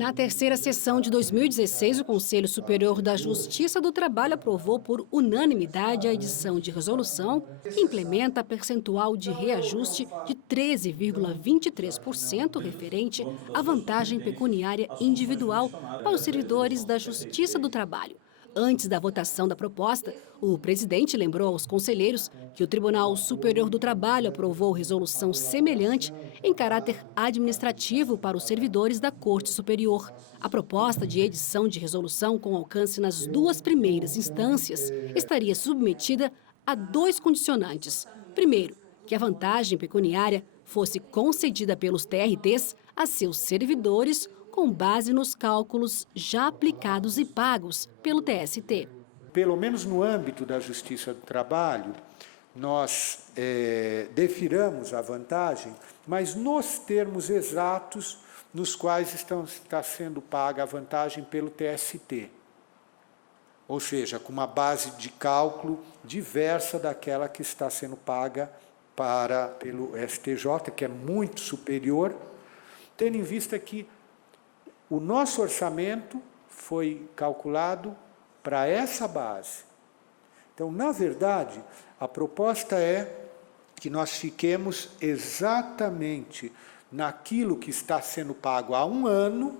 Na terceira sessão de 2016, o Conselho Superior da Justiça do Trabalho aprovou por unanimidade a edição de resolução que implementa a percentual de reajuste de 13,23% referente à vantagem pecuniária individual para os servidores da Justiça do Trabalho. Antes da votação da proposta, o presidente lembrou aos conselheiros que o Tribunal Superior do Trabalho aprovou resolução semelhante em caráter administrativo para os servidores da Corte Superior. A proposta de edição de resolução com alcance nas duas primeiras instâncias estaria submetida a dois condicionantes. Primeiro, que a vantagem pecuniária fosse concedida pelos TRTs a seus servidores com base nos cálculos já aplicados e pagos pelo TST. Pelo menos no âmbito da Justiça do Trabalho, nós defiramos a vantagem, mas nos termos exatos nos quais está sendo paga a vantagem pelo TST. Ou seja, com uma base de cálculo diversa daquela que está sendo paga pelo STJ, que é muito superior, tendo em vista que o nosso orçamento foi calculado para essa base. Então, na verdade, a proposta é que nós fiquemos exatamente naquilo que está sendo pago há um ano,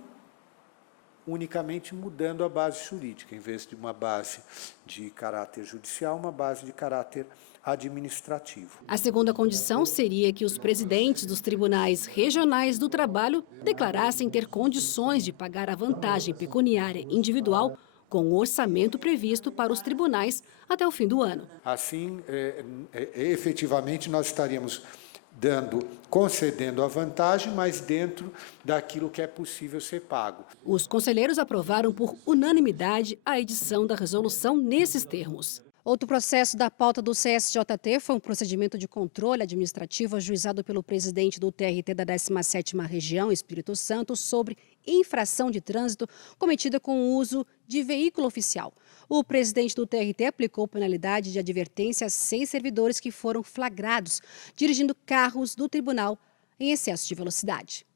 unicamente mudando a base jurídica, em vez de uma base de caráter judicial, uma base de caráter administrativo. A segunda condição seria que os presidentes dos tribunais regionais do trabalho declarassem ter condições de pagar a vantagem pecuniária individual com o orçamento previsto para os tribunais até o fim do ano. Assim, efetivamente, nós estaríamos concedendo a vantagem, mas dentro daquilo que é possível ser pago. Os conselheiros aprovaram por unanimidade a edição da resolução nesses termos. Outro processo da pauta do CSJT foi um procedimento de controle administrativo ajuizado pelo presidente do TRT da 17ª Região, Espírito Santo, sobre infração de trânsito cometida com o uso de veículo oficial. O presidente do TRT aplicou penalidade de advertência a 6 servidores que foram flagrados dirigindo carros do tribunal em excesso de velocidade.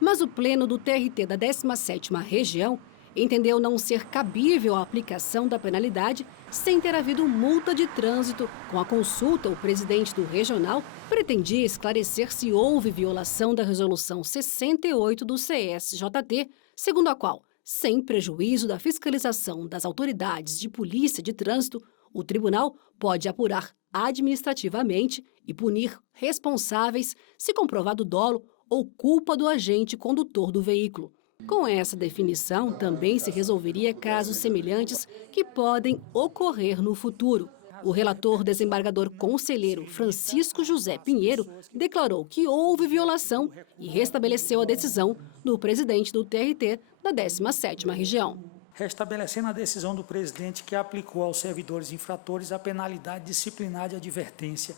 Mas o pleno do TRT da 17ª Região entendeu não ser cabível a aplicação da penalidade sem ter havido multa de trânsito. Com a consulta, o presidente do regional pretendia esclarecer se houve violação da Resolução 68 do CSJT, segundo a qual, sem prejuízo da fiscalização das autoridades de polícia de trânsito, o tribunal pode apurar administrativamente e punir responsáveis se comprovado dolo ou culpa do agente condutor do veículo. Com essa definição, também se resolveria casos semelhantes que podem ocorrer no futuro. O relator desembargador conselheiro Francisco José Pinheiro declarou que houve violação e restabeleceu a decisão do presidente do TRT da 17ª Região. Restabelecendo a decisão do presidente que aplicou aos servidores infratores a penalidade disciplinar de advertência,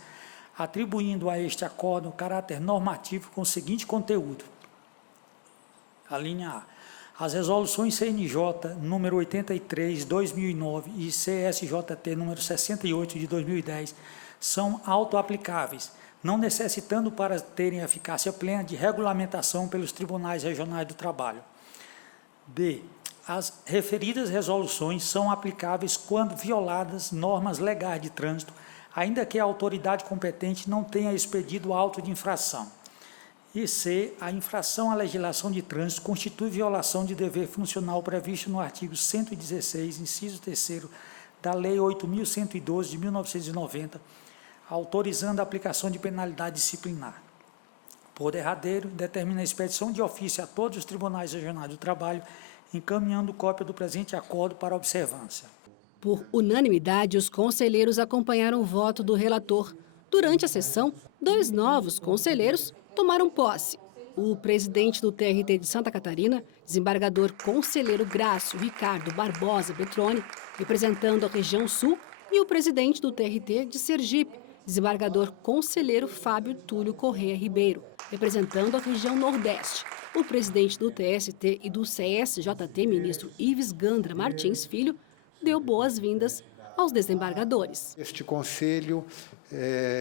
atribuindo a este acórdão caráter normativo com o seguinte conteúdo. A linha A. As resoluções CNJ número 83, 2009 e CSJT número 68 de 2010 são autoaplicáveis, não necessitando para terem eficácia plena de regulamentação pelos tribunais regionais do trabalho. B. As referidas resoluções são aplicáveis quando violadas normas legais de trânsito, ainda que a autoridade competente não tenha expedido auto de infração. E C. A infração à legislação de trânsito constitui violação de dever funcional previsto no artigo 116, inciso 3º da Lei 8.112 de 1990, autorizando a aplicação de penalidade disciplinar. Por derradeiro, determina a expedição de ofício a todos os tribunais regionais do trabalho, encaminhando cópia do presente acordo para observância. Por unanimidade, os conselheiros acompanharam o voto do relator. Durante a sessão, 2 novos conselheiros tomaram posse. O presidente do TRT de Santa Catarina, desembargador conselheiro Grácio Ricardo Barbosa Petroni, representando a região sul, e o presidente do TRT de Sergipe, desembargador conselheiro Fábio Túlio Corrêa Ribeiro, representando a região nordeste. O presidente do TST e do CSJT, ministro Ives Gandra Martins Filho, deu boas-vindas aos desembargadores. Este conselho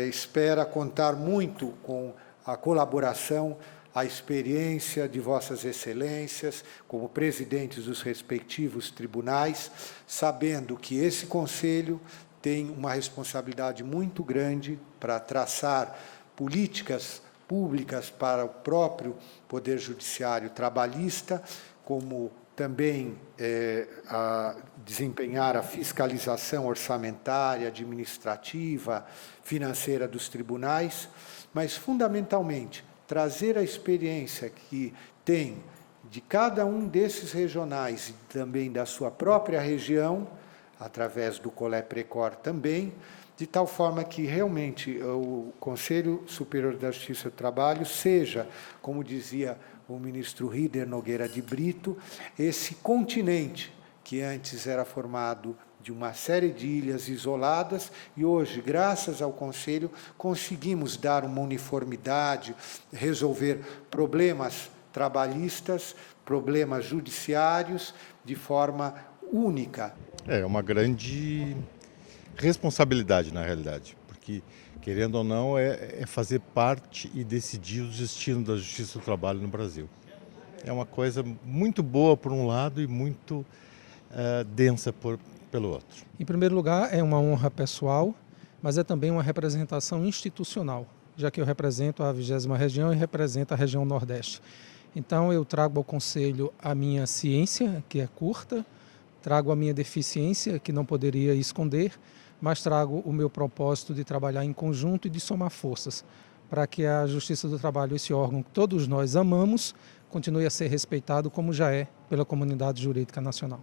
espera contar muito com a colaboração, a experiência de Vossas Excelências como presidentes dos respectivos tribunais, sabendo que esse Conselho tem uma responsabilidade muito grande para traçar políticas públicas para o próprio Poder Judiciário trabalhista, como também desempenhar a fiscalização orçamentária, administrativa, financeira dos tribunais, mas, fundamentalmente, trazer a experiência que tem de cada um desses regionais e também da sua própria região, através do Colé-Precor também, de tal forma que realmente o Conselho Superior da Justiça do Trabalho seja, como dizia o ministro Rider Nogueira de Brito, esse continente que antes era formado de uma série de ilhas isoladas e hoje, graças ao Conselho, conseguimos dar uma uniformidade, resolver problemas trabalhistas, problemas judiciários de forma única. É uma grande responsabilidade, na realidade, porque, querendo ou não, é fazer parte e decidir o destino da Justiça do Trabalho no Brasil. É uma coisa muito boa por um lado e muito densa pelo outro. Em primeiro lugar, é uma honra pessoal, mas é também uma representação institucional, já que eu represento a 20ª região e represento a região Nordeste. Então, eu trago ao Conselho a minha ciência, que é curta, trago a minha deficiência, que não poderia esconder, mas trago o meu propósito de trabalhar em conjunto e de somar forças, para que a Justiça do Trabalho, esse órgão que todos nós amamos, continue a ser respeitado como já é pela comunidade jurídica nacional.